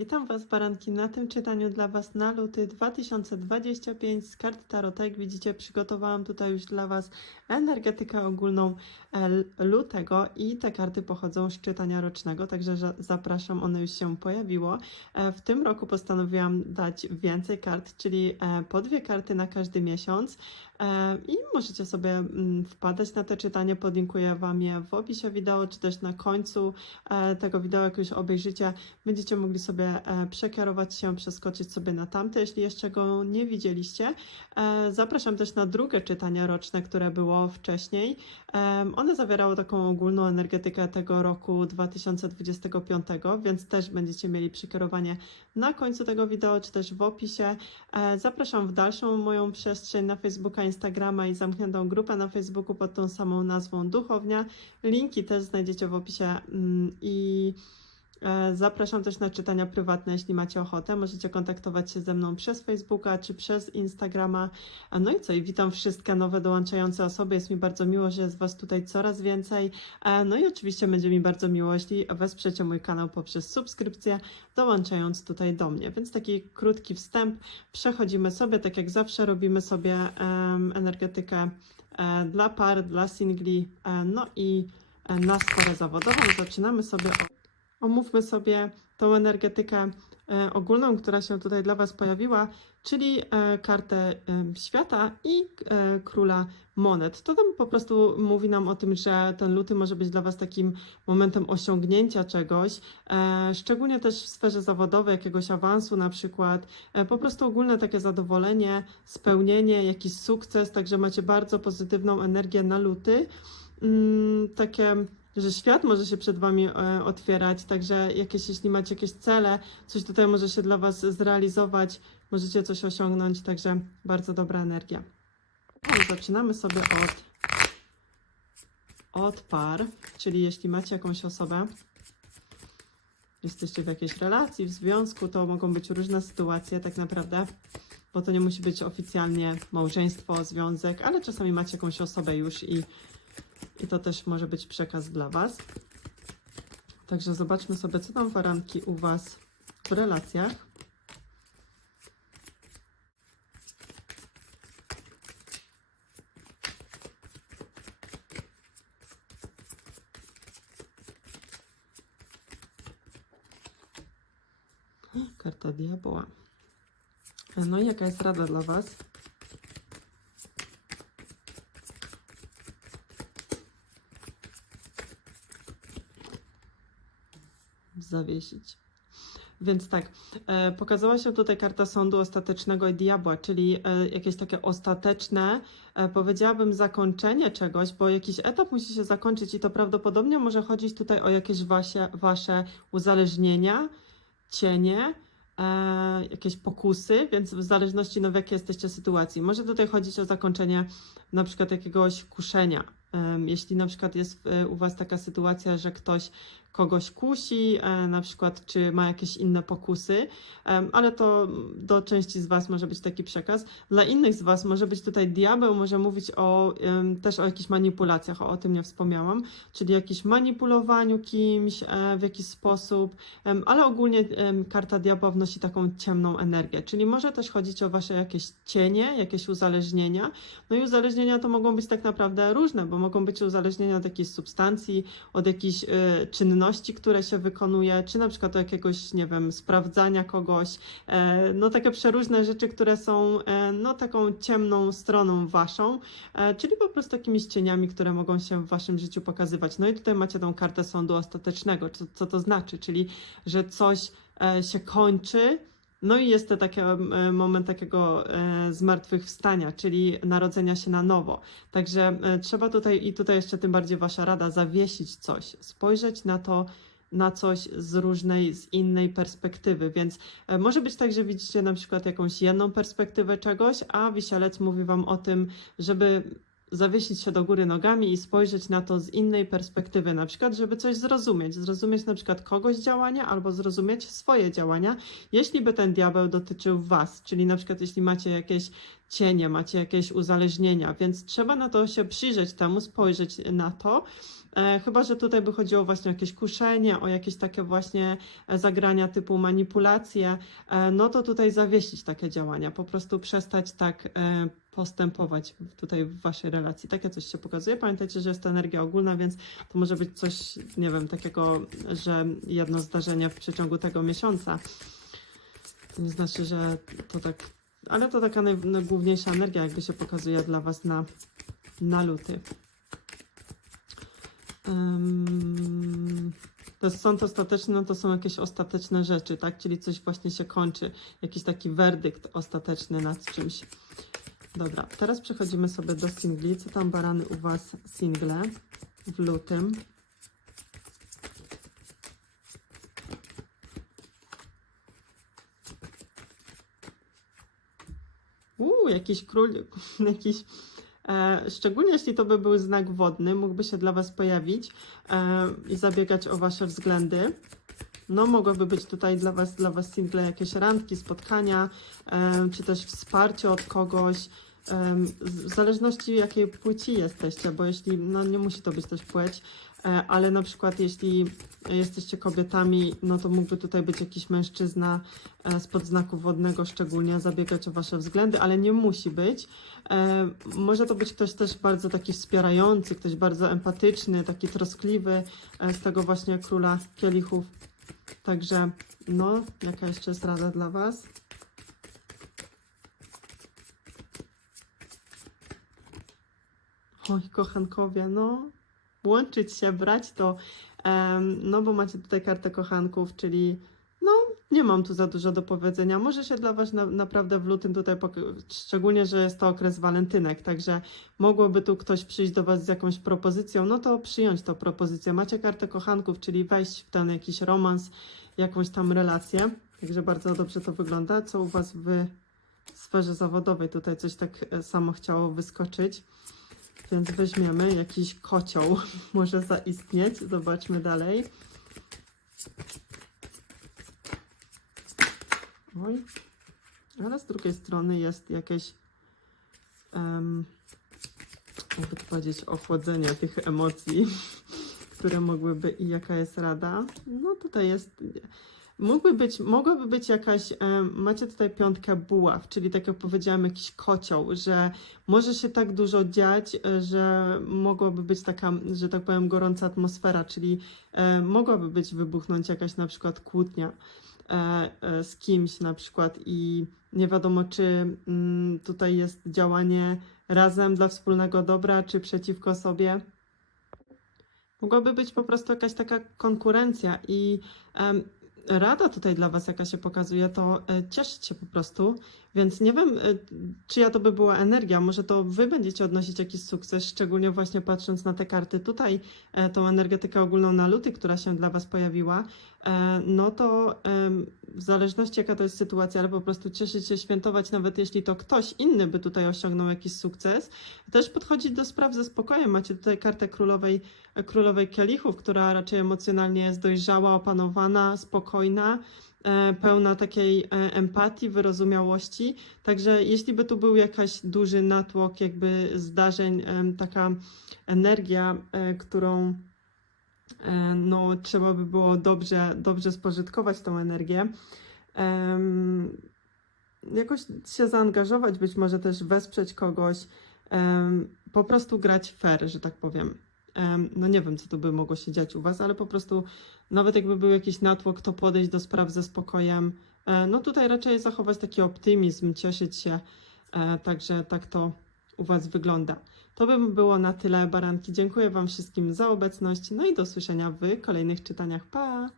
witam Was baranki na tym czytaniu dla Was na luty 2025 z kart Tarota. Jak widzicie przygotowałam tutaj już dla Was energetykę ogólną e, lutego i te karty pochodzą z czytania rocznego, także za- zapraszam, one już się pojawiło. E, W tym roku postanowiłam dać więcej kart, czyli e, po dwie karty na każdy miesiąc i możecie sobie mm, wpadać na te czytanie, podlinkuję Wam je w opisie wideo, czy też na końcu e, tego wideo, jak już obejrzycie, będziecie mogli sobie e, przekierować się, przeskoczyć sobie na tamte, jeśli jeszcze go nie widzieliście. E, Zapraszam też na drugie czytanie roczne, które było wcześniej. One zawierały taką ogólną energetykę tego roku 2025, więc też będziecie mieli przekierowanie na końcu tego wideo, czy też w opisie. E, Zapraszam w dalszą moją przestrzeń na Facebooka, Instagrama i zamkniętą grupę na Facebooku pod tą samą nazwą Duchownia. Linki też znajdziecie w opisie mm, i zapraszam też na czytania prywatne, jeśli macie ochotę. Możecie kontaktować się ze mną przez Facebooka czy przez Instagrama. A No i co? I witam wszystkie nowe dołączające osoby. Jest mi bardzo miło, że jest Was tutaj coraz więcej. E, No i oczywiście będzie mi bardzo miło, jeśli wesprzecie mój kanał poprzez subskrypcję, dołączając tutaj do mnie. Więc taki krótki wstęp. Przechodzimy sobie, tak jak zawsze robimy sobie energetykę e, dla par, dla singli, e, no i e, na sferę zawodową. Zaczynamy sobie od omówmy sobie tą energetykę e, ogólną, która się tutaj dla Was pojawiła, czyli e, kartę e, świata i króla monet. To tam po prostu mówi nam o tym, że ten luty może być dla Was takim momentem osiągnięcia czegoś, szczególnie też w sferze zawodowej, jakiegoś awansu na przykład, po prostu ogólne takie zadowolenie, spełnienie, jakiś sukces, także macie bardzo pozytywną energię na luty. Mm, takie że świat może się przed Wami e, otwierać, także jakieś, jeśli macie jakieś cele, coś tutaj może się dla Was zrealizować, możecie coś osiągnąć, także bardzo dobra energia. No, zaczynamy sobie od, od par, czyli jeśli macie jakąś osobę, jesteście w jakiejś relacji, w związku, to mogą być różne sytuacje tak naprawdę, bo to nie musi być oficjalnie małżeństwo, związek, ale czasami macie jakąś osobę już i i to też może być przekaz dla Was. Także zobaczmy sobie, co tam waranki u Was w relacjach. Karta diabła. No i jaka jest rada dla Was? Zawiesić. Więc tak, e, pokazała się tutaj karta sądu ostatecznego i diabła, czyli e, jakieś takie ostateczne, e, powiedziałabym, zakończenie czegoś, bo jakiś etap musi się zakończyć i to prawdopodobnie może chodzić tutaj o jakieś wasze, wasze uzależnienia, cienie, jakieś pokusy, więc w zależności no, w jakiej jesteście sytuacji. Może tutaj chodzić o zakończenie na przykład jakiegoś kuszenia. Jeśli na przykład jest u Was taka sytuacja, że ktoś kogoś kusi, e, na przykład czy ma jakieś inne pokusy, ale to do części z Was może być taki przekaz. Dla innych z Was może być tutaj diabeł, może mówić o, też o jakichś manipulacjach, o, tym nie wspomniałam, czyli jakimś manipulowaniu kimś e, w jakiś sposób, ale ogólnie karta diabła wnosi taką ciemną energię, czyli może też chodzić o Wasze jakieś cienie, jakieś uzależnienia, no i uzależnienia to mogą być tak naprawdę różne, bo mogą być uzależnienia od jakiejś substancji, od jakichś y, czynności, które się wykonuje, czy na przykład od jakiegoś, nie wiem, sprawdzania kogoś. E, no takie przeróżne rzeczy, które są e, no taką ciemną stroną waszą, e, czyli po prostu jakimiś cieniami, które mogą się w waszym życiu pokazywać. No i tutaj macie tą kartę sądu ostatecznego. Co, co to znaczy? Czyli, że coś się kończy, no i jest to taki e, moment takiego e, zmartwychwstania, czyli narodzenia się na nowo. Także e, trzeba tutaj i tutaj jeszcze tym bardziej Wasza rada zawiesić coś, spojrzeć na to na coś z różnej, z innej perspektywy, więc może być tak, że widzicie na przykład jakąś jedną perspektywę czegoś, a wisielec mówi Wam o tym, żeby zawiesić się do góry nogami i spojrzeć na to z innej perspektywy, na przykład, żeby coś zrozumieć, zrozumieć na przykład kogoś działania albo zrozumieć swoje działania, jeśli by ten diabeł dotyczył Was, czyli na przykład jeśli macie jakieś cienie, macie jakieś uzależnienia, więc trzeba na to się przyjrzeć temu, spojrzeć na to. E, chyba, że tutaj by chodziło właśnie o jakieś kuszenie, o jakieś takie właśnie e, zagrania typu manipulacje, e, no to tutaj zawiesić takie działania, po prostu przestać tak postępować tutaj w waszej relacji. Takie coś się pokazuje. Pamiętajcie, że jest to energia ogólna, więc to może być coś, nie wiem, takiego, że jedno zdarzenie w przeciągu tego miesiąca. To nie znaczy, że to tak, ale to taka naj, najgłówniejsza energia, jakby się pokazuje dla was na, na luty. To sąd ostateczny, no to są jakieś ostateczne rzeczy, tak? Czyli coś właśnie się kończy, jakiś taki werdykt ostateczny nad czymś. Dobra, teraz przechodzimy sobie do singli. Co tam barany u Was single w lutym? Uuu, jakiś król, jakiś E, szczególnie jeśli to by był znak wodny, mógłby się dla Was pojawić e, i zabiegać o Wasze względy. No, mogłyby być tutaj dla Was, dla was single jakieś randki, spotkania, e, czy też wsparcie od kogoś. W zależności jakiej płci jesteście, bo jeśli, no nie musi to być też płeć, ale na przykład jeśli jesteście kobietami, no to mógłby tutaj być jakiś mężczyzna e, spod znaku wodnego szczególnie zabiegać o Wasze względy, ale nie musi być. E, Może to być ktoś też bardzo taki wspierający, ktoś bardzo empatyczny, taki troskliwy e, z tego właśnie króla kielichów. Także, no, jaka jeszcze jest rada dla Was? Oj, kochankowie, no, łączyć się, brać to, no bo macie tutaj kartę kochanków, czyli no, nie mam tu za dużo do powiedzenia. Może się dla Was na, naprawdę w lutym tutaj, szczególnie, że jest to okres walentynek, także mogłoby tu ktoś przyjść do Was z jakąś propozycją, no to przyjąć tą propozycję. Macie kartę kochanków, czyli wejść w ten jakiś romans, jakąś tam relację, także bardzo dobrze to wygląda. Co u Was w sferze zawodowej? Tutaj coś tak e, samo chciało wyskoczyć. Więc weźmiemy jakiś kocioł, może zaistnieć. Zobaczmy dalej. Oj. Ale z drugiej strony jest jakieś, um, jakby to powiedzieć, ochłodzenie tych emocji, które mogłyby i jaka jest rada. No tutaj jest, mógłby być, mogłaby być jakaś, em, macie tutaj piątkę buław, czyli tak jak powiedziałam, jakiś kocioł, że może się tak dużo dziać, e, że mogłaby być taka, że tak powiem, gorąca atmosfera, czyli e, mogłaby być wybuchnąć jakaś na przykład kłótnia e, e, z kimś na przykład i nie wiadomo, czy mm, tutaj jest działanie razem dla wspólnego dobra, czy przeciwko sobie. Mogłaby być po prostu jakaś taka konkurencja i rada tutaj dla Was, jaka się pokazuje, to e, cieszyć się po prostu. Więc nie wiem, e, czyja to by była energia. Może to Wy będziecie odnosić jakiś sukces, szczególnie właśnie patrząc na te karty tutaj, e, tą energetykę ogólną na luty, która się dla Was pojawiła. No to w zależności jaka to jest sytuacja, ale po prostu cieszyć się, świętować, nawet jeśli to ktoś inny by tutaj osiągnął jakiś sukces. Też podchodzić do spraw ze spokojem. Macie tutaj kartę królowej, królowej kielichów, która raczej emocjonalnie jest dojrzała, opanowana, spokojna. e, Pełna takiej e, empatii, wyrozumiałości. Także jeśli by tu był jakiś duży natłok jakby zdarzeń, em, taka energia, e, którą E, no, trzeba by było dobrze, dobrze spożytkować tą energię. Jakoś się zaangażować, być może też wesprzeć kogoś, po prostu grać fair, że tak powiem. No nie wiem, co tu by mogło się dziać u Was, ale po prostu nawet jakby był jakiś natłok, to podejść do spraw ze spokojem. E, no tutaj raczej zachować taki optymizm, cieszyć się. E, także tak to u Was wygląda. To by było na tyle, baranki. Dziękuję Wam wszystkim za obecność. No i do usłyszenia w kolejnych czytaniach. Pa!